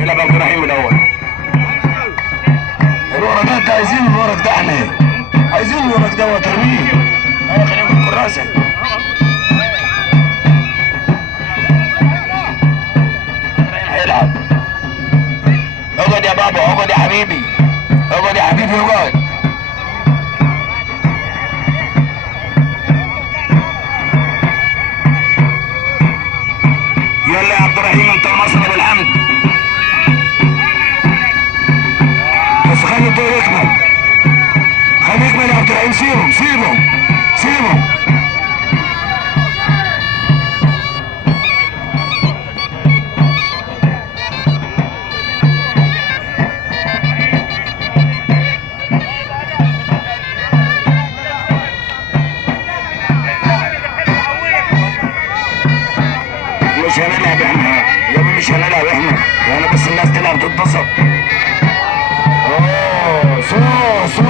يلعب عبد الرحيم الاول. الورق ده انت عايزين الورق ده احنا عايزين الورق ده وترميه. انا خليهم في الكراسه. هيلعب. اقعد يا بابا، اقعد يا حبيبي، اقعد يا حبيبي، اقعد. يلا يا عبد الرحيم انت المصري بالحمد. بس خلي الدور يكمل، خليه يكمل يا عبد الرحيم. سيبهم سيبهم سيبهم. مش هنلعب احنا يا ابني، مش هنلعب احنا يعني، بس الناس تلعب تتبسط. اوه سو سو